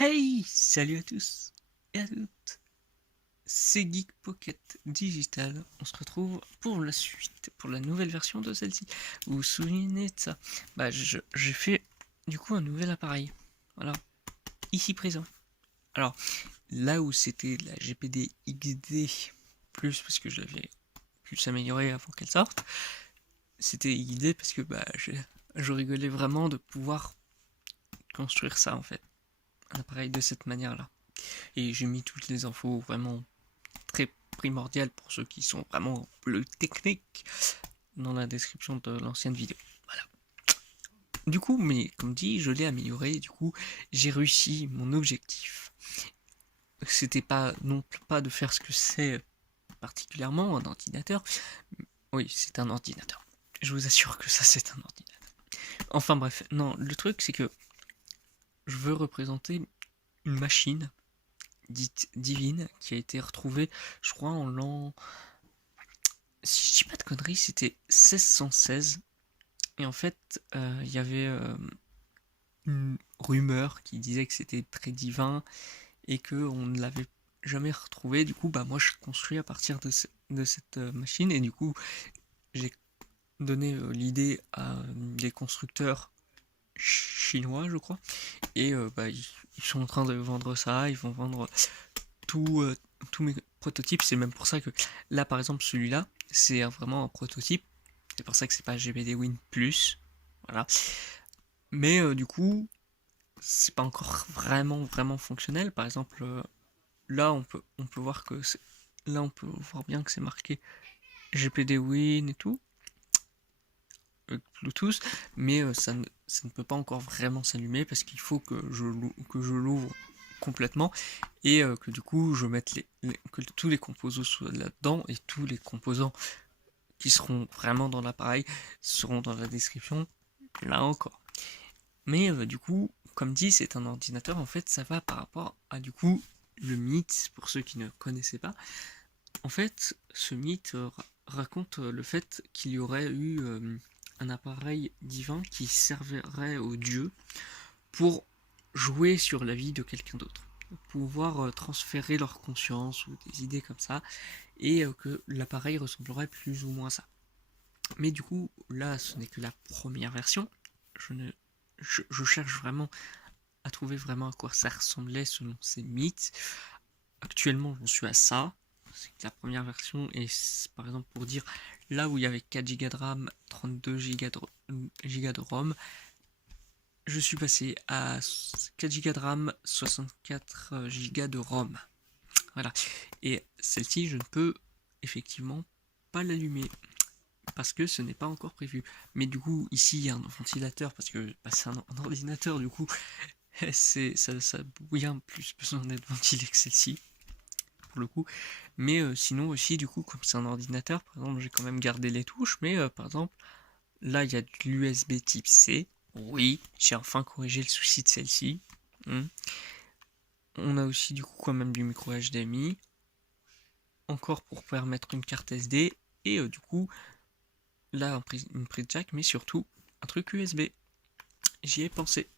Hey, salut à tous et à toutes, c'est Geek Pocket Digital. On se retrouve pour la suite, pour la nouvelle version de celle-ci. Vous vous souvenez de ça? J'ai fait du coup un nouvel appareil. Voilà, ici présent. Alors, là où c'était la GPD XD plus, parce que je l'avais pu s'améliorer avant qu'elle sorte, c'était XD parce que je rigolais vraiment de pouvoir construire ça en fait. Un appareil de cette manière-là. Et j'ai mis toutes les infos vraiment très primordiales pour ceux qui sont vraiment plus techniques dans la description de l'ancienne vidéo. Voilà. Du coup, mais comme dit, je l'ai amélioré. Du coup, j'ai réussi mon objectif. C'était pas non pas de faire ce que c'est particulièrement un ordinateur. Oui, c'est un ordinateur. Je vous assure que ça, c'est un ordinateur. Enfin bref, non, le truc, c'est que je veux représenter une machine dite divine qui a été retrouvée, je crois, en l'an, si je dis pas de conneries, c'était 1616. Et en fait, il y avait une rumeur qui disait que c'était très divin et qu'on ne l'avait jamais retrouvé. Du coup, moi, je construis à partir de cette machine. Et du coup, j'ai donné l'idée à des constructeurs chinois, je crois. Et ils sont en train de vendre ça. Ils vont vendre tout, tous mes prototypes. C'est même pour ça que là, par exemple, celui-là, c'est vraiment un prototype. C'est pour ça que c'est pas GBD Win Plus. Voilà. Mais du coup, c'est pas encore vraiment fonctionnel. Par exemple, là, on peut voir que là, on peut voir bien que c'est marqué GPD Win et tout, Bluetooth, mais ça ne peut pas encore vraiment s'allumer parce qu'il faut que je l'ouvre complètement et que du coup je mette que tous les composants soient là-dedans et tous les composants qui seront vraiment dans l'appareil seront dans la description là encore. Mais du coup, comme dit, c'est un ordinateur, en fait, ça va par rapport à du coup le mythe, pour ceux qui ne connaissaient pas. En fait, ce mythe raconte le fait qu'il y aurait eu un appareil divin qui servirait aux dieux pour jouer sur la vie de quelqu'un d'autre, pouvoir transférer leur conscience ou des idées comme ça, et que l'appareil ressemblerait plus ou moins à ça. Mais du coup, là, ce n'est que la première version. Je ne je cherche vraiment à trouver vraiment à quoi ça ressemblait selon ces mythes. Actuellement, j'en suis à ça. C'est que la première version, et par exemple pour dire là où il y avait 4 Go de RAM, 32 Go de ROM, je suis passé à 4 Go de RAM, 64 Go de ROM. Voilà. Et celle-ci, je ne peux effectivement pas l'allumer parce que ce n'est pas encore prévu. Mais du coup, ici, il y a un ventilateur parce que c'est un ordinateur, du coup, ça bien plus besoin d'être ventilé que celle-ci, pour le coup. Mais sinon aussi, du coup, comme c'est un ordinateur, par exemple, j'ai quand même gardé les touches, mais par exemple, là, il y a de l'USB type C. Oui, j'ai enfin corrigé le souci de celle-ci. On a aussi, du coup, quand même du micro HDMI. Encore pour permettre une carte SD. Et du coup, là, une prise jack, mais surtout, un truc USB. J'y ai pensé.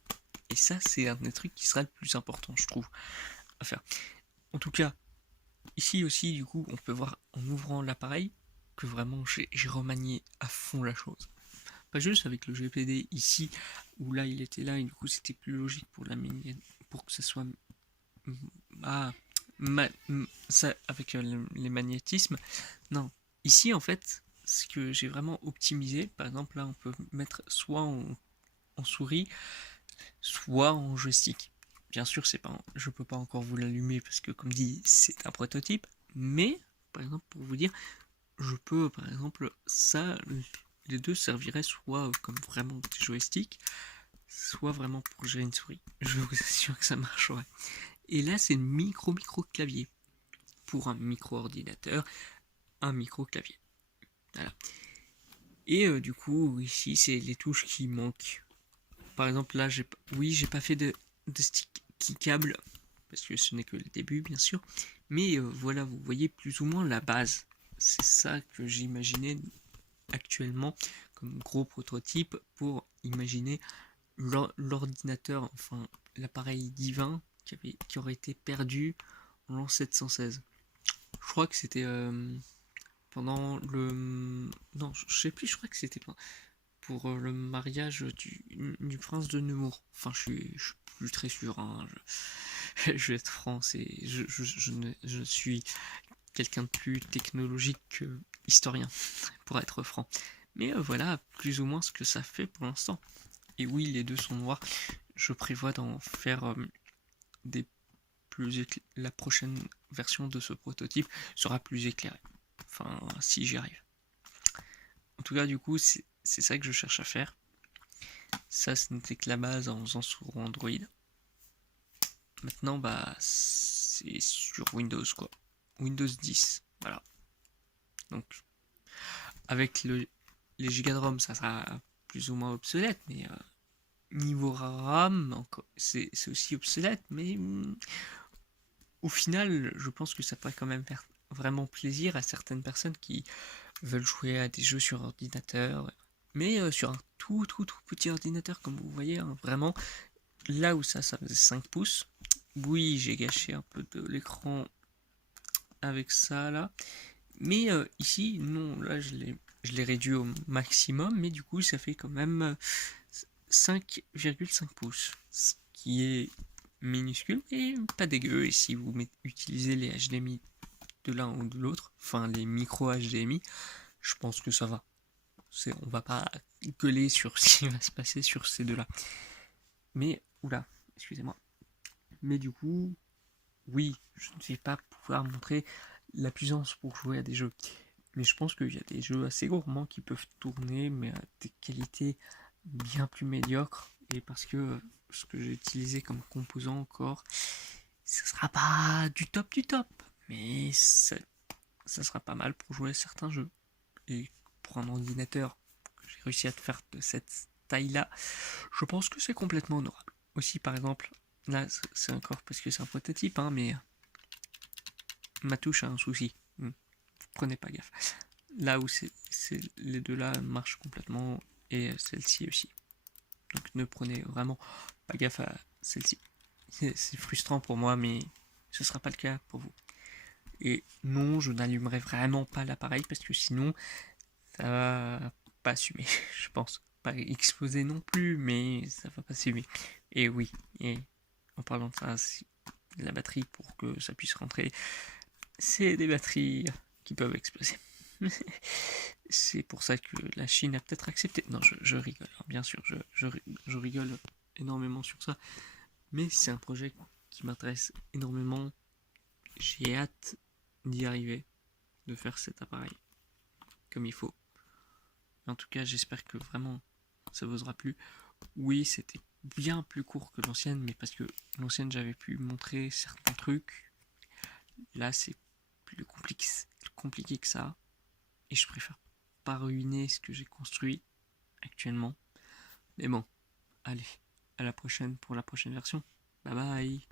Et ça, c'est un des trucs qui sera le plus important, je trouve, à faire. En tout cas, ici aussi, du coup, on peut voir en ouvrant l'appareil que vraiment j'ai remanié à fond la chose. Pas juste avec le GPD ici, où là il était là, et du coup c'était plus logique pour que ça soit ah, ça, avec les magnétismes. Non, ici en fait, ce que j'ai vraiment optimisé, par exemple là on peut mettre soit en souris, soit en joystick. Bien sûr, je peux pas encore vous l'allumer parce que comme dit, c'est un prototype, mais par exemple pour vous dire, je peux par exemple ça, les deux serviraient soit comme vraiment des joysticks, soit vraiment pour gérer une souris. Je vous assure que ça marcherait. Et là, c'est micro clavier pour un micro ordinateur, un micro clavier. Voilà. Et du coup, ici, c'est les touches qui manquent. Par exemple, là, j'ai pas fait de stick qui câble parce que ce n'est que le début, bien sûr. Mais voilà, vous voyez plus ou moins la base. C'est ça que j'imaginais actuellement comme gros prototype pour imaginer l'ordinateur, enfin l'appareil divin qui aurait été perdu en l'an 716. Je crois que c'était pendant le... Non, je sais plus, je crois que c'était pour le mariage du prince de Nemours. Enfin, je suis plus très sûr, hein. Je vais être franc, je suis quelqu'un de plus technologique que historien, pour être franc. Mais voilà, plus ou moins ce que ça fait pour l'instant. Et oui, les deux sont noirs. Je prévois d'en faire la prochaine version de ce prototype sera plus éclairée. Enfin, si j'y arrive. En tout cas, du coup, c'est ça que je cherche à faire. Ça, ce n'était que la base en faisant sur Android. Maintenant, bah, c'est sur Windows, quoi. Windows 10, voilà. Donc, avec les gigas de ROM, ça sera plus ou moins obsolète, mais niveau RAM, c'est aussi obsolète, mais au final, je pense que ça pourrait quand même faire vraiment plaisir à certaines personnes qui veulent jouer à des jeux sur ordinateur, mais sur un tout petit ordinateur, comme vous voyez, hein, vraiment, là où ça faisait 5 pouces. Oui, j'ai gâché un peu de l'écran avec ça, là. Mais ici, non, là, je l'ai réduit au maximum, mais du coup, ça fait quand même 5,5 pouces, ce qui est minuscule et pas dégueu. Et si vous utilisez les HDMI de l'un ou de l'autre, enfin les micro HDMI, je pense que ça va. On va pas gueuler sur ce qui va se passer sur ces deux-là. Mais, oula, excusez-moi. Mais du coup, oui, je ne vais pas pouvoir montrer la puissance pour jouer à des jeux. Mais je pense qu'il y a des jeux assez gourmands qui peuvent tourner, mais à des qualités bien plus médiocres. Et parce que ce que j'ai utilisé comme composant encore, ce sera pas du top, mais ça sera pas mal pour jouer à certains jeux. Et pour un ordinateur que j'ai réussi à faire de cette taille-là, je pense que c'est complètement honorable. Aussi, par exemple, là, c'est encore parce que c'est un prototype, hein, mais ma touche a un souci. Prenez pas gaffe. Là où les deux-là marchent complètement, et celle-ci aussi. Donc ne prenez vraiment pas gaffe à celle-ci. C'est frustrant pour moi, mais ce sera pas le cas pour vous. Et non, je n'allumerai vraiment pas l'appareil parce que sinon, ça va pas assumer, je pense. Pas exploser non plus, mais ça va pas assumer. Et oui, et en parlant de ça, la batterie pour que ça puisse rentrer, c'est des batteries qui peuvent exploser. C'est pour ça que la Chine a peut-être accepté. Non, je rigole, hein, bien sûr, je rigole énormément sur ça. Mais c'est un projet qui m'intéresse énormément. J'ai hâte d'y arriver, de faire cet appareil comme il faut. En tout cas, j'espère que vraiment ça vous aura plu. Oui, c'était bien plus court que l'ancienne, mais parce que l'ancienne, j'avais pu montrer certains trucs. Là, c'est plus compliqué que ça. Et je préfère pas ruiner ce que j'ai construit actuellement. Mais bon, allez, à la prochaine pour la prochaine version. Bye bye.